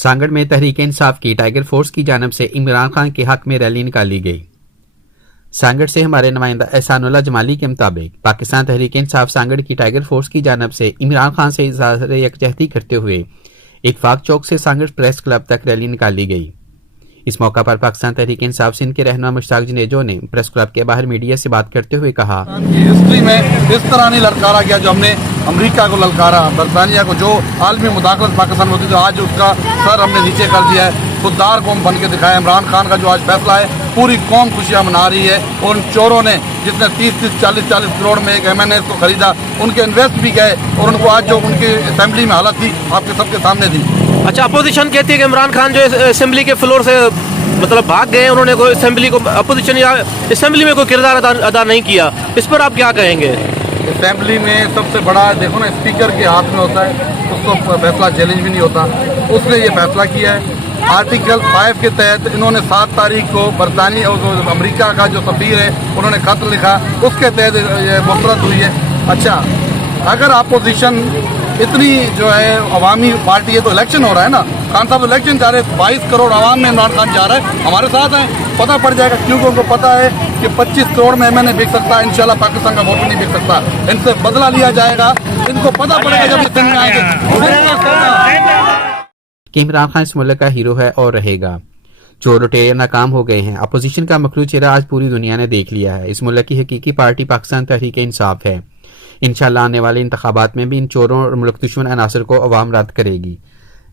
सांगड़ में तहरीक इंसाफ की tiger force की जानब से इमरान खान के हक में रैली निकाली गई। सांगड़ से हमारे नुमाइंदा एहसानुल्लाह जमाली के मुताबिक पाकिस्तान तहरीक इंसाफ सांगड़ की टाइगर फोर्स की जानब से इमरान खान से इज़हार यकजहती करते हुए इत्तफाक चौक से सांगड़ प्रेस क्लब तक रैली निकाली गई। इस मौका पर पाकिस्तान तहरीक इंसाफ सिंध के रहनुमा मुश्ताक जनेजो ने प्रेस क्लब के बाहर मीडिया से बात करते हुए कहा, हिस्ट्री में इस तरह नहीं ललकारा गया जो हमने अमेरिका को ललकारा, बरतानिया को, जो आलमी मुदाखलत पाकिस्तान में होती तो आज उसका सर हमने नीचे कर दिया है। खुददार कौम बन के दिखाया। इमरान खान का जो आज फैसला है, पूरी कौम खुशियाँ मना रही है। और उन चोरों ने जिसने 30-30, 40-40 करोड़ में एक MNS को खरीदा, उनके इन्वेस्ट भी गए और उनको आज जो उनकी असेंबली में हालत थी आपके सबके सामने थी। अच्छा, अपोजिशन कहती है कि इमरान खान जो असेंबली के फ्लोर से मतलब भाग गए, उन्होंने कोई असेंबली को अपोजिशन या असेंबली में कोई किरदार अदा नहीं किया, इस पर आप क्या कहेंगे? असेंबली में सबसे बड़ा देखो ना, स्पीकर के हाथ में होता है, उसको फैसला चैलेंज भी नहीं होता। उसने ये फैसला किया है। आर्टिकल 5 के तहत इन्होंने 7 तारीख को बरतानिया और अमेरिका का जो सफीर है उन्होंने खत लिखा, उसके तहत ये मुस्तरद हुई है। अच्छा, अगर अपोजिशन इतनी जो है अवामी पार्टी है तो इलेक्शन हो रहा है ना, खान साहब इलेक्शन जा रहे हैं, 22 करोड़ आवाम में इमरान खान जा रहा है, हमारे साथ है, पता पड़ जाएगा। क्योंकि उनको पता है कि 25 करोड़ में MNA बिक सकता है, इंशाल्लाह पाकिस्तान का वोट नहीं बिक सकता, इनसे बदला लिया जाएगा। इनको पता पड़ेगा जब ये दिन में आएंगे कि इमरान खान इस मुल्क का हीरो है और रहेगा। चोर लुटेरे नाकाम हो गए हैं। अपोजिशन का मखलू चेहरा आज पूरी दुनिया ने देख लिया है। इस मुल्क की हकीकी पार्टी पाकिस्तान तहरीक इंसाफ है। इंशाल्लाह आने वाले इंतखाबात में भी इन चोरों और मुल्क दुश्मन अनासर को अवाम रद्द करेगी।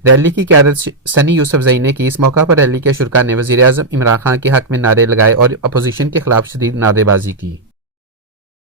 रैली की क़यादत सनी यूसुफजई ने की। इस मौका पर रैली के शुरका ने वज़ीर आज़म इमरान खान के हक में नारे लगाए और अपोजिशन के खिलाफ शदीद नारेबाजी की।